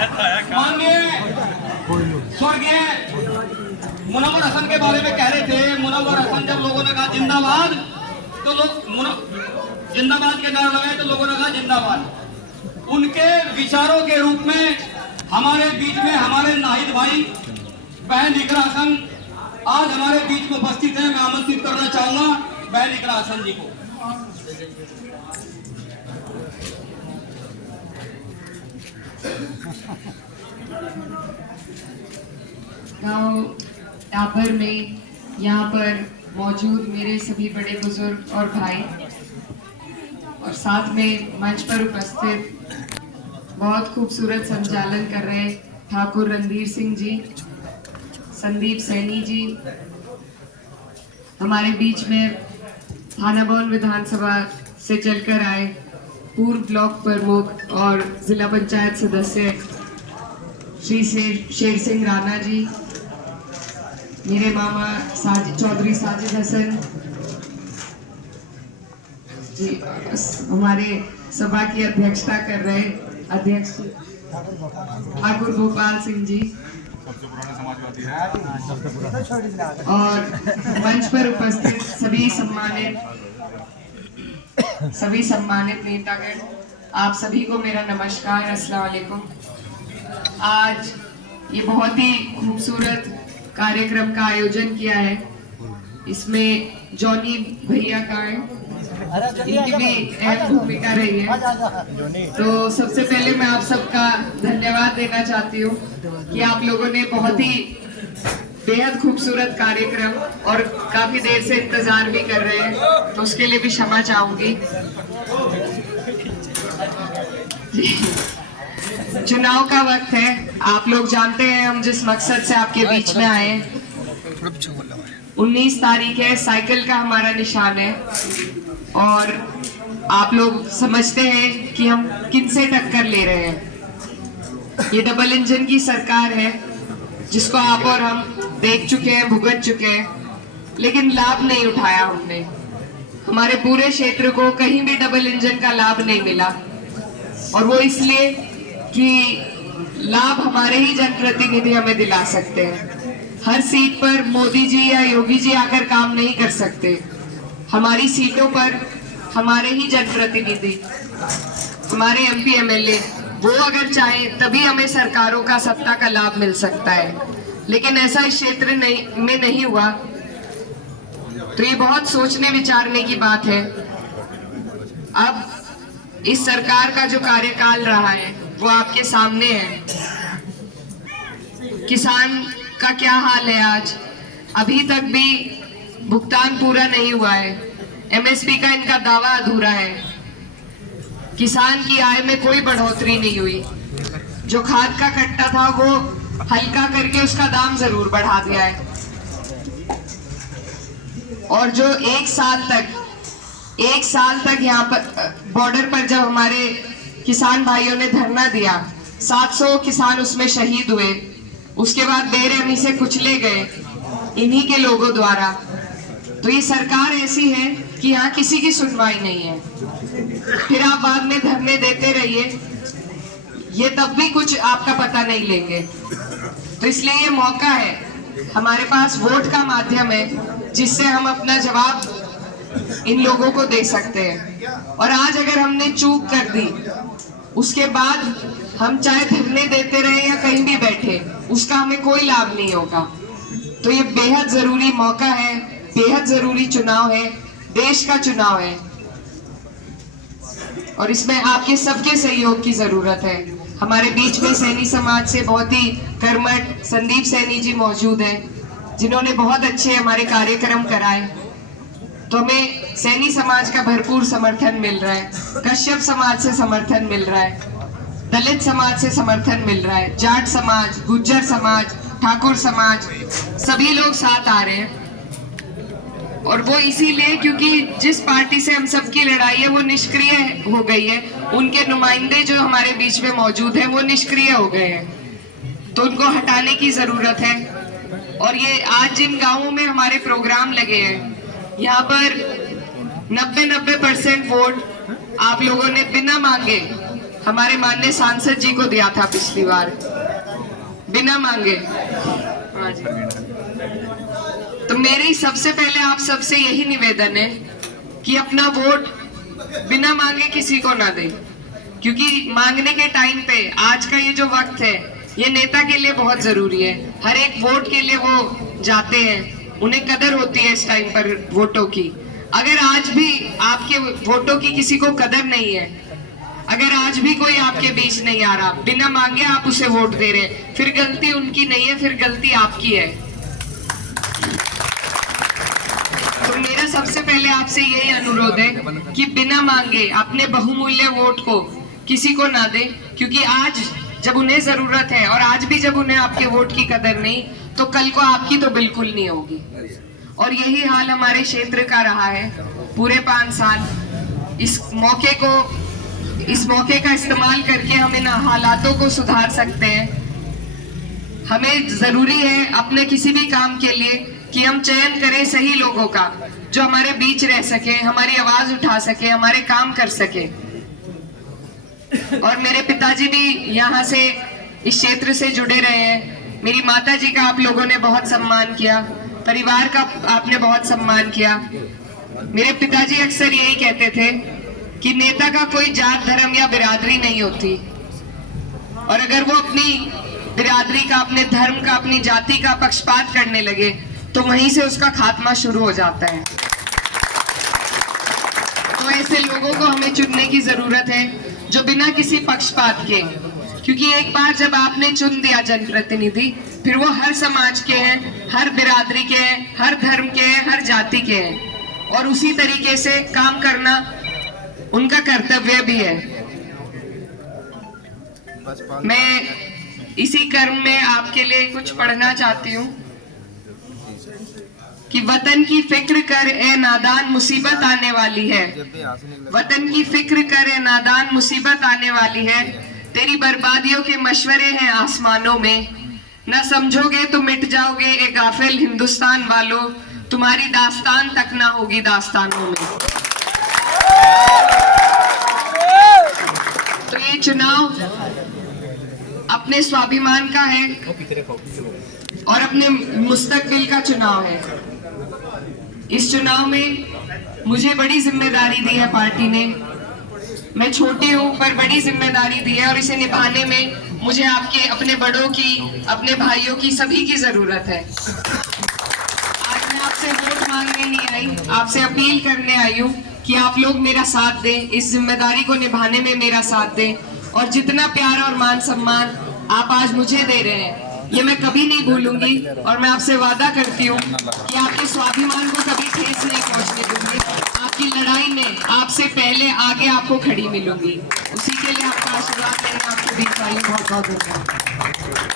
माननीय स्वर्गीय मुनव्वर हसन के बारे में कह रहे थे। मुनव्वर हसन जब लोगों ने कहा जिंदाबाद तो जिंदाबाद के नारे लगाए तो लोगों ने कहा जिंदाबाद। उनके विचारों के रूप में हमारे बीच में हमारे नाहिद भाई बहन इकरा हसन आज हमारे बीच में उपस्थित है। मैं आमंत्रित करना चाहूंगा बहन इकरा हसन जी को। टापर में यहाँ पर मौजूद मेरे सभी बड़े बुजुर्ग और भाई और साथ में मंच पर उपस्थित बहुत खूबसूरत संचालन कर रहे ठाकुर रणधीर सिंह जी, संदीप सैनी जी, हमारे बीच में थाना भवन विधानसभा से चलकर आए पूर्व ब्लॉक प्रमुख और जिला पंचायत सदस्य श्री शेर सिंह राणा जी, मेरे मामा चौधरी साजिद हसन जी, हमारे सभा की अध्यक्षता कर रहे अध्यक्ष ठाकुर गोपाल सिंह जी, सबसे पुराने समाजवादी है, और मंच पर उपस्थित सभी सम्मानित नेतागण, आप सभी को मेरा नमस्कार, अस्सलाम वालेकुम। आज ये बहुत ही खूबसूरत कार्यक्रम का आयोजन किया है। इसमें जॉनी भैया का है, इनकी भी अहम भूमिका रही है। तो सबसे पहले मैं आप सबका धन्यवाद देना चाहती हूँ कि आप लोगों ने बहुत ही बेहद खूबसूरत कार्यक्रम और काफी देर से इंतजार भी कर रहे हैं, तो उसके लिए भी क्षमा चाहूंगी। चुनाव का वक्त है, आप लोग जानते हैं हम जिस मकसद से आपके बीच में आए हैं। 19 तारीख है, साइकिल का हमारा निशान है और आप लोग समझते हैं कि हम किन से टक्कर ले रहे हैं। ये डबल इंजन की सरकार है जिसको आप और हम देख चुके हैं, भुगत चुके हैं, लेकिन लाभ नहीं उठाया हमने। हमारे पूरे क्षेत्र को कहीं भी डबल इंजन का लाभ नहीं मिला, और वो इसलिए कि लाभ हमारे ही जनप्रतिनिधि हमें दिला सकते हैं। हर सीट पर मोदी जी या योगी जी आकर काम नहीं कर सकते। हमारी सीटों पर हमारे ही जनप्रतिनिधि, हमारे एमपी एमएलए, वो अगर चाहे तभी हमें सरकारों का सत्ता का लाभ मिल सकता है, लेकिन ऐसा इस क्षेत्र में नहीं हुआ। तो ये बहुत सोचने विचारने की बात है। अब इस सरकार का जो कार्यकाल रहा है वो आपके सामने है। किसान का क्या हाल है आज, अभी तक भी भुगतान पूरा नहीं हुआ है। एमएसपी का इनका दावा अधूरा है। किसान की आय में कोई बढ़ोतरी नहीं हुई। जो खाद का कट्टा था वो हल्का करके उसका दाम जरूर बढ़ा दिया है, और जो एक साल तक यहाँ पर बॉर्डर पर जब हमारे किसान भाइयों ने धरना दिया, 700 किसान उसमें शहीद हुए, उसके बाद बेरहमी से कुचले गए इन्हीं के लोगों द्वारा। तो ये सरकार ऐसी है कि यहाँ किसी की सुनवाई नहीं है। फिर आप बाद में धरने देते रहिए, ये तब भी कुछ आपका पता नहीं लेंगे। तो इसलिए ये मौका है, हमारे पास वोट का माध्यम है जिससे हम अपना जवाब इन लोगों को दे सकते हैं। और आज अगर हमने चूक कर दी, उसके बाद हम चाहे धरने देते रहे या कहीं भी बैठे, उसका हमें कोई लाभ नहीं होगा। तो ये बेहद जरूरी मौका है, बेहद जरूरी चुनाव है, देश का चुनाव है, और इसमें आपके सबके सहयोग की जरूरत है। हमारे बीच में सैनी समाज से बहुत ही कर्मठ संदीप सैनी जी मौजूद हैं, जिन्होंने बहुत अच्छे हमारे कार्यक्रम कराए। तो हमें सैनी समाज का भरपूर समर्थन मिल रहा है, कश्यप समाज से समर्थन मिल रहा है, दलित समाज से समर्थन मिल रहा है, जाट समाज, गुज्जर समाज, ठाकुर समाज, सभी लोग साथ आ रहे हैं। और वो इसीलिए क्योंकि जिस पार्टी से हम सबकी लड़ाई है वो निष्क्रिय हो गई है। उनके नुमाइंदे जो हमारे बीच में मौजूद हैं वो निष्क्रिय हो गए हैं, तो उनको हटाने की जरूरत है। और ये आज जिन गांवों में हमारे प्रोग्राम लगे हैं, यहाँ पर 90% वोट आप लोगों ने बिना मांगे हमारे माननीय सांसद जी को दिया था पिछली बार, बिना मांगे। हाँ जी। तो मेरी सबसे पहले आप सबसे यही निवेदन है कि अपना वोट बिना मांगे किसी को ना दे, क्योंकि मांगने के टाइम पे आज का ये जो वक्त है ये नेता के लिए बहुत जरूरी है। हर एक वोट के लिए वो जाते हैं, उन्हें कदर होती है इस टाइम पर वोटों की। अगर आज भी आपके वोटों की किसी को कदर नहीं है, अगर आज भी कोई आपके बीच नहीं आ रहा, बिना मांगे आप उसे वोट दे रहे हैं, फिर गलती उनकी नहीं है, फिर गलती आपकी है। तो मेरा सबसे पहले आपसे यही अनुरोध है कि बिना मांगे अपने बहुमूल्य वोट को किसी को ना दे, क्योंकि आज जब उन्हें जरूरत है और आज भी जब उन्हें आपके वोट की कदर नहीं, तो कल को आपकी तो बिल्कुल नहीं होगी। और यही हाल हमारे क्षेत्र का रहा है पूरे 5 साल। इस मौके का इस्तेमाल करके हम इन हालातों को सुधार सकते हैं। हमें जरूरी है अपने किसी भी काम के लिए कि हम चयन करें सही लोगों का, जो हमारे बीच रह सके, हमारी आवाज उठा सके, हमारे काम कर सके। और मेरे पिताजी भी यहाँ से इस क्षेत्र से जुड़े रहे हैं। मेरी माता जी का आप लोगों ने बहुत सम्मान किया, परिवार का आपने बहुत सम्मान किया। मेरे पिताजी अक्सर यही कहते थे कि नेता का कोई जात धर्म या बिरादरी नहीं होती, और अगर वो अपनी बिरादरी का, अपने धर्म का, अपनी जाति का पक्षपात करने लगे तो वहीं से उसका खात्मा शुरू हो जाता है। तो ऐसे लोगों को हमें चुनने की जरूरत है जो बिना किसी पक्षपात के, क्योंकि एक बार जब आपने चुन दिया जनप्रतिनिधि, फिर वो हर समाज के हैं, हर बिरादरी के हैं, हर धर्म के हैं, हर जाति के हैं, और उसी तरीके से काम करना उनका कर्तव्य भी है। मैं इसी कर्म में आपके लिए कुछ पढ़ना चाहती हूँ कि वतन की फिक्र कर ए नादान, मुसीबत आने वाली है। वतन की फिक्र कर ए नादान, मुसीबत आने वाली है। तेरी बर्बादियों के मशवरे हैं आसमानों में, न समझोगे तो मिट जाओगे ए गाफिल हिंदुस्तान वालों, तुम्हारी दास्तान तक ना होगी दास्तानों में। तो ये चुनाव अपने स्वाभिमान का है और अपने मुस्तकबिल का चुनाव है। इस चुनाव में मुझे बड़ी जिम्मेदारी दी है पार्टी ने। मैं छोटी हूँ पर बड़ी जिम्मेदारी दी है, और इसे निभाने में मुझे आपके, अपने बड़ों की, अपने भाइयों की, सभी की जरूरत है। आज मैं आपसे वोट मांगने नहीं आई, आपसे अपील करने आई हूँ कि आप लोग मेरा साथ दें, इस जिम्मेदारी को निभाने में मेरा साथ दें, और जितना प्यार और मान सम्मान आप आज मुझे दे रहे हैं ये मैं कभी नहीं भूलूंगी। और मैं आपसे वादा करती हूँ कि आपके स्वाभिमान को कभी ठेस नहीं पहुंचने दूंगी। आपकी लड़ाई में आपसे पहले आगे आपको खड़ी मिलूंगी। उसी के लिए आपका आशीर्वाद लेने आपके बीच आई। बहुत बहुत धन्यवाद।